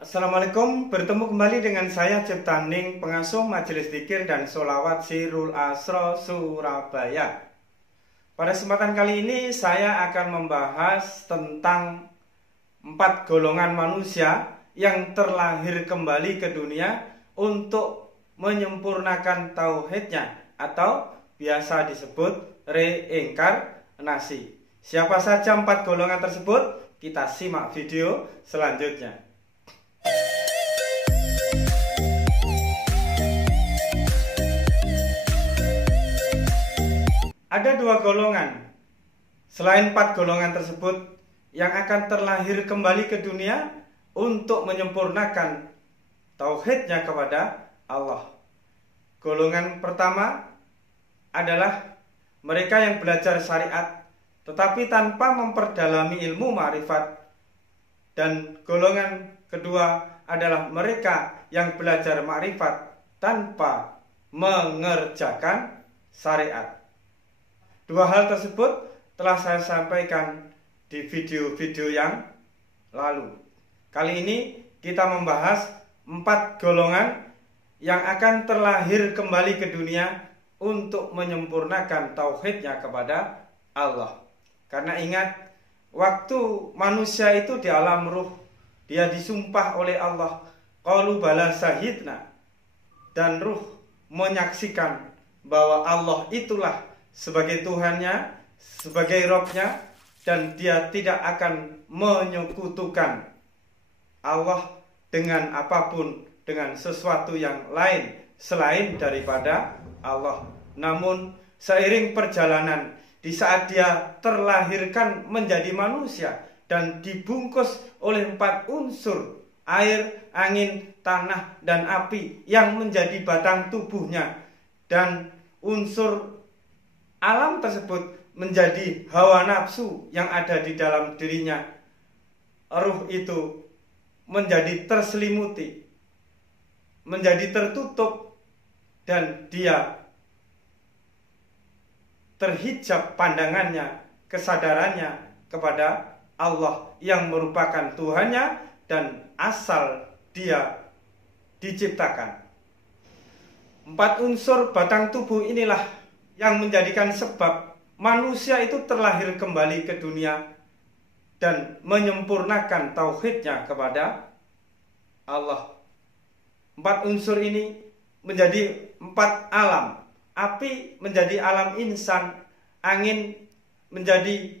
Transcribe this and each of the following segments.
Assalamualaikum, bertemu kembali dengan saya Ciptaning, pengasuh Majelis Dzikir dan Sholawat Sirul Asro Surabaya. Pada kesempatan kali ini saya akan membahas tentang 4 golongan manusia yang terlahir kembali ke dunia untuk menyempurnakan tauhidnya atau biasa disebut reinkarnasi. Siapa saja 4 golongan tersebut? Kita simak video selanjutnya. Ada 2 golongan selain 4 golongan tersebut yang akan terlahir kembali ke dunia untuk menyempurnakan tauhidnya kepada Allah. Golongan pertama adalah mereka yang belajar syariat tetapi tanpa memperdalami ilmu ma'rifat. Dan golongan kedua adalah mereka yang belajar ma'rifat tanpa mengerjakan syariat. 2 hal tersebut telah saya sampaikan di video-video yang lalu. Kali ini kita membahas 4 golongan yang akan terlahir kembali ke dunia untuk menyempurnakan tauhidnya kepada Allah. Karena ingat, waktu manusia itu di alam ruh, dia disumpah oleh Allah, qalu bala syahidna, dan ruh menyaksikan bahwa Allah itulah sebagai Tuhannya, sebagai Robnya, dan dia tidak akan menyekutukan Allah dengan apapun, dengan sesuatu yang lain selain daripada Allah. Namun seiring perjalanan, di saat dia terlahirkan menjadi manusia dan dibungkus oleh 4 unsur, air, angin, tanah, dan api yang menjadi batang tubuhnya, dan unsur alam tersebut menjadi hawa nafsu yang ada di dalam dirinya. Ruh itu menjadi terselimuti, menjadi tertutup, dan dia terhijab pandangannya, kesadarannya kepada Allah yang merupakan Tuhannya dan asal dia diciptakan. 4 unsur batang tubuh inilah yang menjadikan sebab manusia itu terlahir kembali ke dunia dan menyempurnakan tauhidnya kepada Allah. 4 unsur ini menjadi 4 alam. Api menjadi alam insan, angin menjadi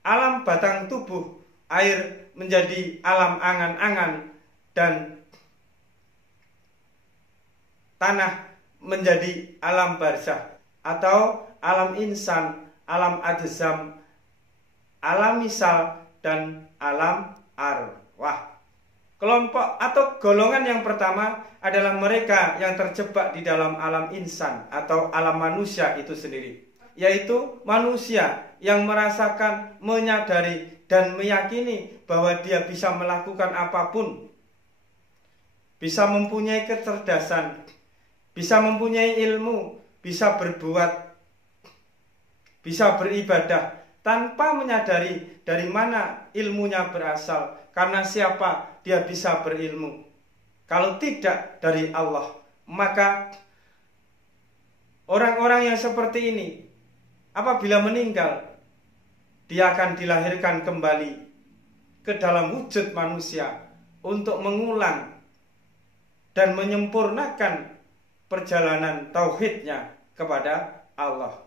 alam batang tubuh, air menjadi alam angan-angan, dan tanah menjadi alam barzah atau alam insan, alam adzam, alam misal, dan alam arwah. Kelompok atau golongan yang pertama adalah mereka yang terjebak di dalam alam insan atau alam manusia itu sendiri, yaitu manusia yang merasakan, menyadari, dan meyakini bahwa dia bisa melakukan apapun, bisa mempunyai kecerdasan, bisa mempunyai ilmu, bisa berbuat, bisa beribadah, tanpa menyadari dari mana ilmunya berasal. Karena siapa dia bisa berilmu? Kalau tidak dari Allah. Maka orang-orang yang seperti ini, apabila meninggal, dia akan dilahirkan kembali ke dalam wujud manusia untuk mengulang dan menyempurnakan perjalanan tauhidnya kepada Allah.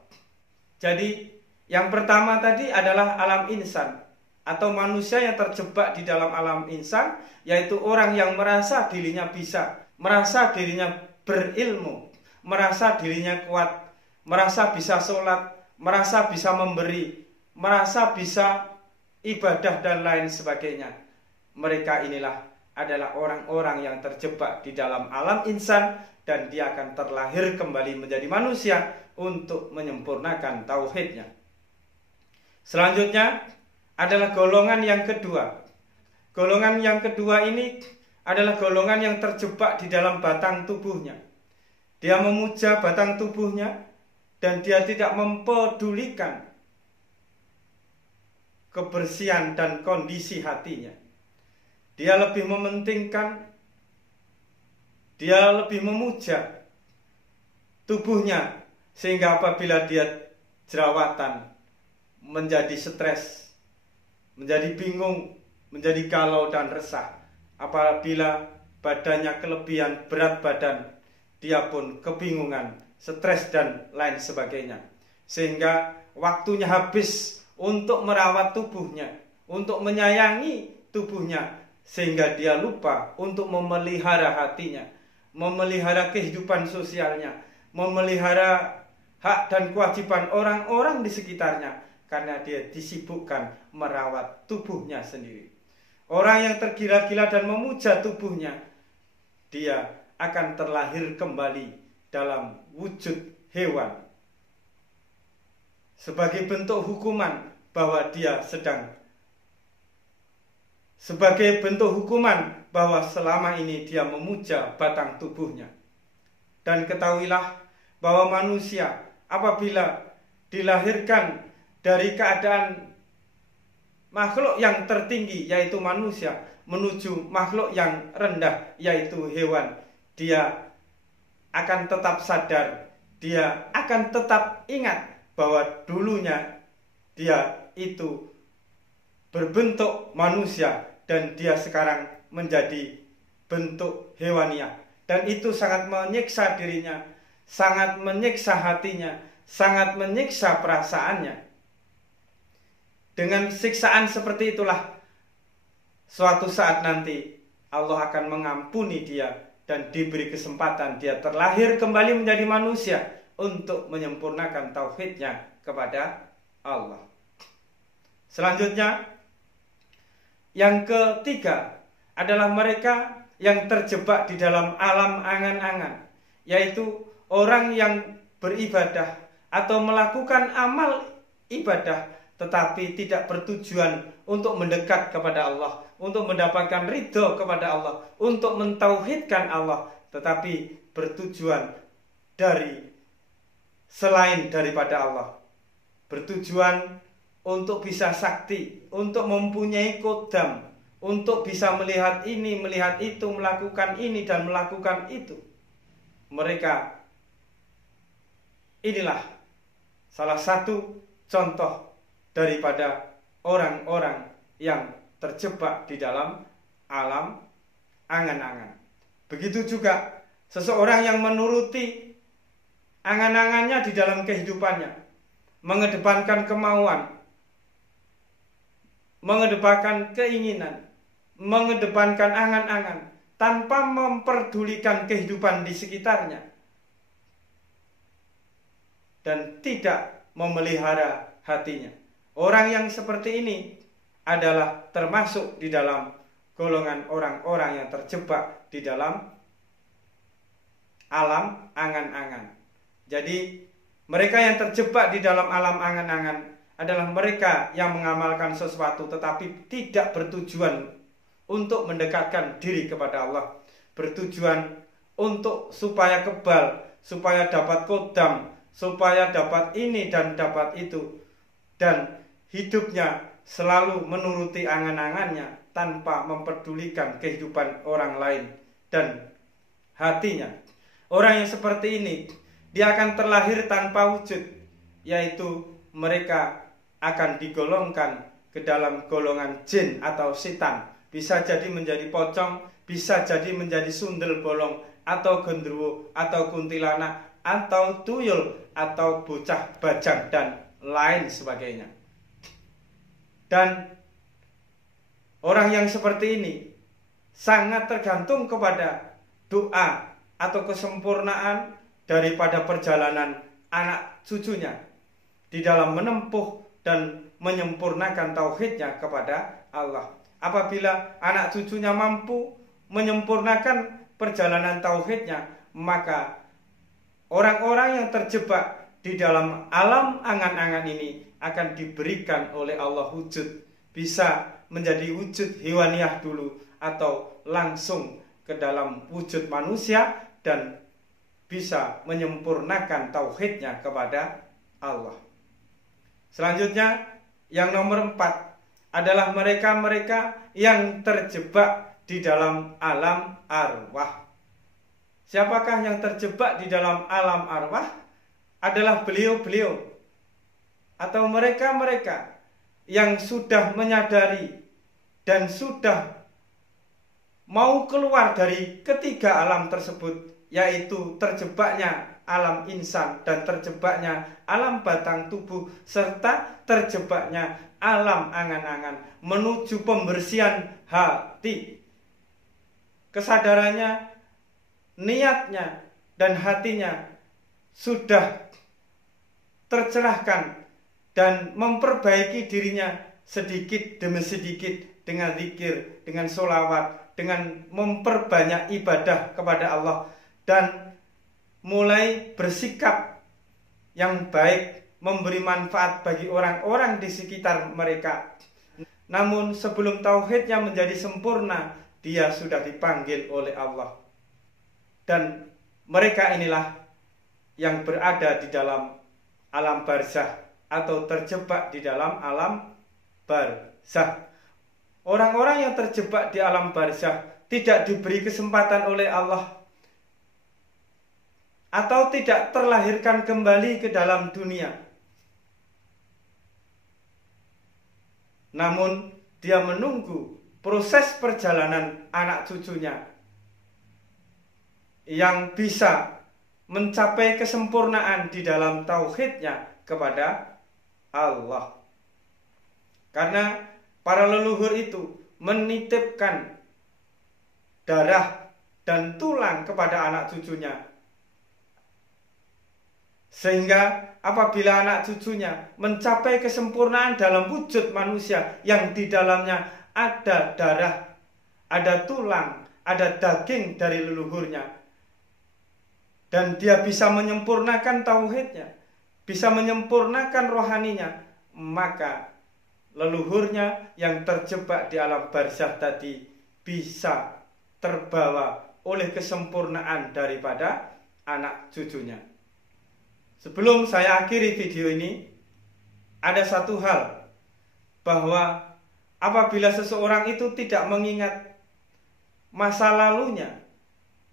Jadi yang pertama tadi adalah alam insan atau manusia yang terjebak di dalam alam insan, yaitu orang yang merasa dirinya bisa, merasa dirinya berilmu, merasa dirinya kuat, merasa bisa sholat, merasa bisa memberi, merasa bisa ibadah, dan lain sebagainya. Mereka inilah adalah orang-orang yang terjebak di dalam alam insan, dan dia akan terlahir kembali menjadi manusia untuk menyempurnakan tauhidnya. Selanjutnya adalah golongan yang kedua. Golongan yang kedua ini adalah golongan yang terjebak di dalam batang tubuhnya. Dia memuja batang tubuhnya dan dia tidak mempedulikan kebersihan dan kondisi hatinya. dia lebih mementingkan, dia lebih memuja tubuhnya, sehingga apabila dia jerawatan menjadi stres, menjadi bingung, menjadi galau dan resah. Apabila badannya kelebihan berat badan, dia pun kebingungan, stres dan lain sebagainya. Sehingga waktunya habis untuk merawat tubuhnya, untuk menyayangi tubuhnya, sehingga dia lupa untuk memelihara hatinya, memelihara kehidupan sosialnya, memelihara hak dan kewajiban orang-orang di sekitarnya, karena dia disibukkan merawat tubuhnya sendiri. Orang yang tergila-gila dan memuja tubuhnya, dia akan terlahir kembali dalam wujud hewan, sebagai bentuk hukuman bahwa dia sedang, sebagai bentuk hukuman bahwa selama ini dia memuja batang tubuhnya. Dan ketahuilah bahwa manusia apabila dilahirkan dari keadaan makhluk yang tertinggi yaitu manusia menuju makhluk yang rendah yaitu hewan, dia akan tetap sadar, dia akan tetap ingat bahwa dulunya dia itu berbentuk manusia dan dia sekarang menjadi bentuk hewaniah. Dan itu sangat menyiksa dirinya, sangat menyiksa hatinya, sangat menyiksa perasaannya. Dengan siksaan seperti itulah suatu saat nanti Allah akan mengampuni dia dan diberi kesempatan dia terlahir kembali menjadi manusia untuk menyempurnakan tauhidnya kepada Allah. Selanjutnya, yang ketiga adalah mereka yang terjebak di dalam alam angan-angan, yaitu orang yang beribadah atau melakukan amal ibadah tetapi tidak bertujuan untuk mendekat kepada Allah, untuk mendapatkan ridho kepada Allah, untuk mentauhidkan Allah, tetapi bertujuan dari selain daripada Allah, bertujuan untuk bisa sakti, untuk mempunyai kodam, untuk bisa melihat ini, melihat itu, melakukan ini dan melakukan itu. Mereka inilah salah satu contoh daripada orang-orang yang terjebak di dalam alam angan-angan. Begitu juga seseorang yang menuruti angan-angannya di dalam kehidupannya, mengedepankan kemauan, mengedepankan keinginan, mengedepankan angan-angan, tanpa memperdulikan kehidupan di sekitarnya, dan tidak memelihara hatinya. Orang yang seperti ini adalah termasuk di dalam golongan orang-orang yang terjebak di dalam alam angan-angan. Jadi mereka yang terjebak di dalam alam angan-angan adalah mereka yang mengamalkan sesuatu tetapi tidak bertujuan untuk mendekatkan diri kepada Allah, bertujuan untuk supaya kebal, supaya dapat kodam, supaya dapat ini dan dapat itu, dan hidupnya selalu menuruti angan-angannya tanpa memperdulikan kehidupan orang lain dan hatinya. Orang yang seperti ini, dia akan terlahir tanpa wujud, yaitu mereka akan digolongkan ke dalam golongan jin atau setan. Bisa jadi menjadi pocong, bisa jadi menjadi sundel bolong, atau gendruwo, atau kuntilanak, atau tuyul, atau bocah bajang, dan lain sebagainya. Dan orang yang seperti ini sangat tergantung kepada doa atau kesempurnaan daripada perjalanan anak cucunya di dalam menempuh dan menyempurnakan tauhidnya kepada Allah. Apabila anak cucunya mampu menyempurnakan perjalanan tauhidnya, maka orang-orang yang terjebak di dalam alam angan-angan ini akan diberikan oleh Allah wujud, bisa menjadi wujud hewaniah dulu atau langsung ke dalam wujud manusia dan bisa menyempurnakan tauhidnya kepada Allah. Selanjutnya yang nomor 4 adalah mereka-mereka yang terjebak di dalam alam arwah. Siapakah yang terjebak di dalam alam arwah? Adalah beliau-beliau atau mereka-mereka yang sudah menyadari dan sudah mau keluar dari ketiga alam tersebut, yaitu terjebaknya alam insan dan terjebaknya alam batang tubuh serta terjebaknya alam angan-angan menuju pembersihan hati. Kesadarannya, niatnya, dan hatinya sudah tercerahkan dan memperbaiki dirinya sedikit demi sedikit dengan zikir, dengan sholawat, dengan memperbanyak ibadah kepada Allah, dan mulai bersikap yang baik, memberi manfaat bagi orang-orang di sekitar mereka. Namun sebelum tauhidnya menjadi sempurna, dia sudah dipanggil oleh Allah. Dan mereka inilah yang berada di dalam alam barzah atau terjebak di dalam alam barzah. Orang-orang yang terjebak di alam barzah tidak diberi kesempatan oleh Allah atau tidak terlahirkan kembali ke dalam dunia. Namun dia menunggu proses perjalanan anak cucunya yang bisa mencapai kesempurnaan di dalam tauhidnya kepada Allah. Karena para leluhur itu menitipkan darah dan tulang kepada anak cucunya, sehingga apabila anak cucunya mencapai kesempurnaan dalam wujud manusia yang di dalamnya ada darah, ada tulang, ada daging dari leluhurnya, dan dia bisa menyempurnakan tauhidnya, bisa menyempurnakan rohaninya, maka leluhurnya yang terjebak di alam barzah tadi bisa terbawa oleh kesempurnaan daripada anak cucunya. Sebelum saya akhiri video ini, ada satu hal, bahwa apabila seseorang itu tidak mengingat masa lalunya,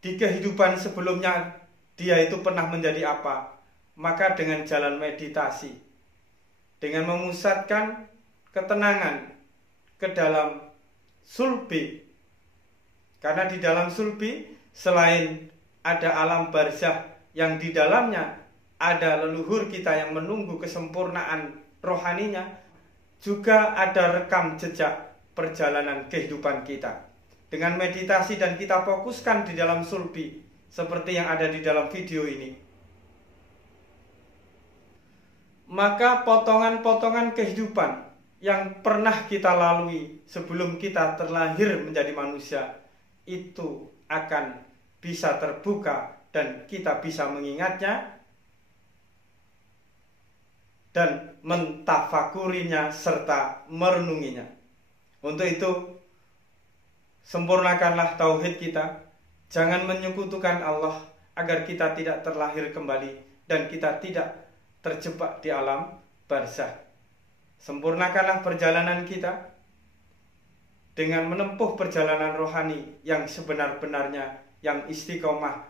di kehidupan sebelumnya dia itu pernah menjadi apa, maka dengan jalan meditasi, dengan memusatkan ketenangan ke dalam sulbi, karena di dalam sulbi selain ada alam barzah yang di dalamnya ada leluhur kita yang menunggu kesempurnaan rohaninya, juga ada rekam jejak perjalanan kehidupan kita. Dengan meditasi dan kita fokuskan di dalam sulbi seperti yang ada di dalam video ini, maka potongan-potongan kehidupan yang pernah kita lalui sebelum kita terlahir menjadi manusia itu akan bisa terbuka dan kita bisa mengingatnya dan mentafakurinya serta merenunginya. Untuk itu, sempurnakanlah tauhid kita, jangan menyekutukan Allah agar kita tidak terlahir kembali dan kita tidak terjebak di alam barzah. Sempurnakanlah perjalanan kita dengan menempuh perjalanan rohani yang sebenar-benarnya, yang istiqomah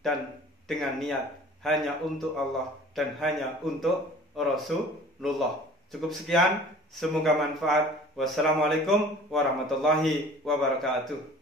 dan dengan niat hanya untuk Allah dan hanya untuk Rasulullah. Cukup sekian, semoga manfaat. Wassalamualaikum warahmatullahi wabarakatuh.